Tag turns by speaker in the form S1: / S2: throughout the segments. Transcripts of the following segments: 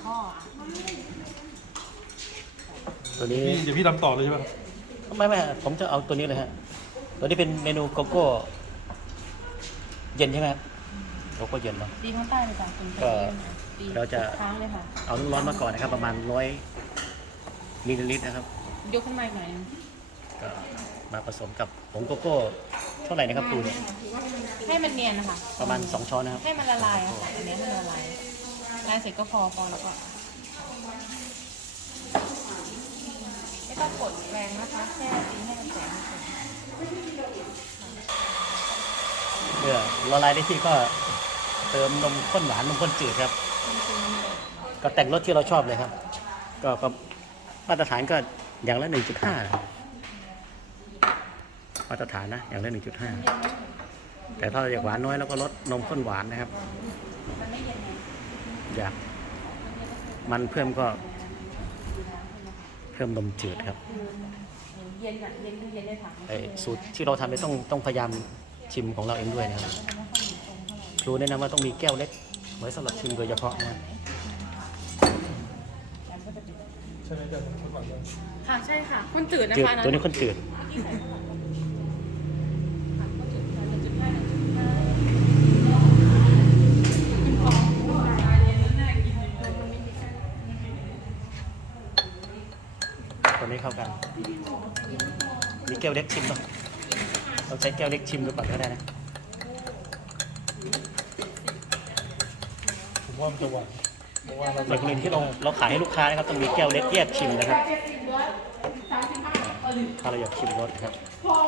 S1: ข้อ
S2: ตัวนี้
S3: เดี๋ยวพี่ทำต่อเลยใช่ไหม
S2: ไม่ผมจะเอาตัวนี้เลยฮะตัวนี้เป็นเมนูโกโก้เย็นใช่ไหมครับโกโก้เย็นเนาะ
S1: ดีข้างใต้เลยจ้ะคุณ
S2: ก็เราจะ
S1: ค้างเลยค่ะ
S2: เอาน้ำร้อนมาก่อนนะครับประมาณ100 มิลลิลิตรนะครับ
S1: ยกขึ้นมาอีกหน่อยนึง
S2: ก็มาผสมกับผงโกโก้เท่าไหร่นะครับปูเนี่ย
S1: ให้มันเนียนนะคะ
S2: ประมาณ2 ช้อนนะครับ
S1: ให้มันละลายค่ะอันนี้ให้มันละลายเสร็จก็พอแล้วก็ไม่ต้องกดแรงนะคะแค่ตีให้มันแตก
S2: เมื่อละลายได้ที่ก็เติมนมข้นหวานนมข้นจืดครับก็แต่งรสที่เราชอบเลยครับก็มาตรฐานก็อย่างละ 1.5 มาตรฐานนะอย่างละ 1.5 แต่ถ้าเราอยากหวานน้อยแล้วก็ลดนมข้นหวานนะครับอยากมันเพิ่มก็เพิ่มนมจืดครับสูตรที่เราทำเนี่ยต้องพยายามชิมของเราเองด้วยนะครับครูแนะนำว่าต้องมีแก้วเล็กไว้สำหรับชิมโดยเฉพาะนะ
S3: ใช่ไหมจ๊ะคนก่อนเลย
S1: ค่ะใช่ค่ะข้นจืดนะ
S2: จืด
S1: คะ
S2: ตัวนี้ข้นจืดตัวนี้เข้ากันมีแก้วเล็กชิมป่ะต้องใช้แก้วเล็กชิมดูก่อนก็ได้นะ
S3: ผมว่ามันจะหวานเพราะว่าเรา
S2: ในกรณีที่เราขายให้ลูกค้านะครับต้องมีแก้วเล็กแยกชิมนะครับถ้าเราอยากชิมรสครับ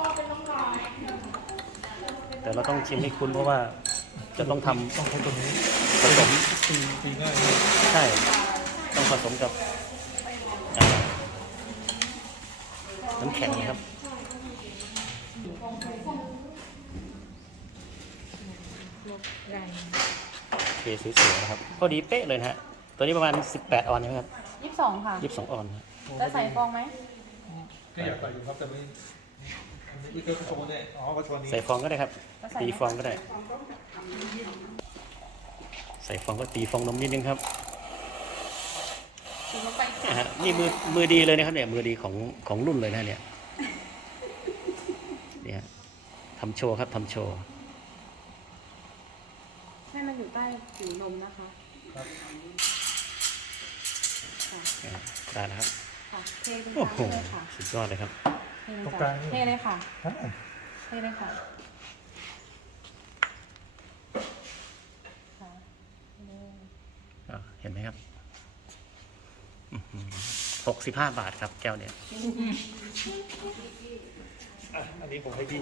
S2: แต่เราต้องชิมให้คุ้นเพราะว่าจะต้องทำ
S3: ต้องใช้ตัวนี้
S2: ผสม
S3: ตีง่าย
S2: ใช่ต้องผสมกับน้ำแข็งนะครับโอเคสวยๆนะครับพอดีเป๊ะเลยนะฮะตัวนี้ประมาณ18 ออนใช่ไหมครับ
S1: 22ค่ะ
S2: 22 ออน
S1: จะใส่ฟองไหม
S3: ก็อยากใส่อยู่ครับแต่ไม่อีกก็โชว์เนี่ยอ๋อก็โชว์นี้
S2: ใส่ฟองก็ได้ครับตีฟองก็ได้ใส่ฟองก็ตีฟองนมนิดนึงครับนี่มือดีเลยนะครับเนี่ยมือดีของรุ่นเลยนะเนี่ยเนี่ยทำโชว์ครับทำโชว์
S1: ให้มันอยู่ใต้ผิวนมนะคะ
S2: ได้แล้วครับ
S1: เทเป็น
S2: โอ้โห
S1: เลยค่ะ
S2: สุดยอดเลยครับ
S3: ตรงกลาง
S1: เทเลยค่ะเทเลยค่ะ
S2: เห็นไหมครับ65 บาทครับแก้วเนี่ย
S3: อันนี้ผมให้พี่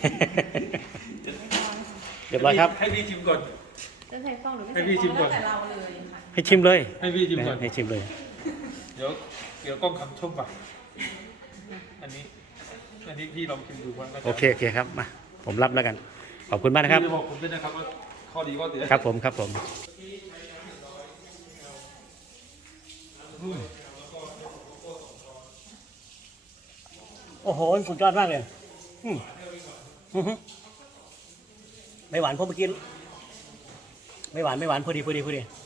S2: เรียบร้อยครับ
S3: ให้พี่ชิมก่อน
S1: จะใส่ฟองหรือไม่
S3: ให้พี่ชิมก่อน
S1: แต่เราเลยค่ะ
S2: ให้ชิมเลย
S3: ให้พี่ชิมก่อน
S2: ให้ชิมเลย
S3: เดี๋ยวกล้องคำชมป่ะอันนี้พี่ลองชิมดูว่า
S2: โอเคครับมาผมรับแล้วกันขอบคุณมากนะครับ
S3: บอกผมด้วยนะครับว่าข้อดีข้อเสีย
S2: ครับผมโอ้โหสุดยอดมากเลยไม่หวานเพราะเมื่อกี้ไม่หวานพอดี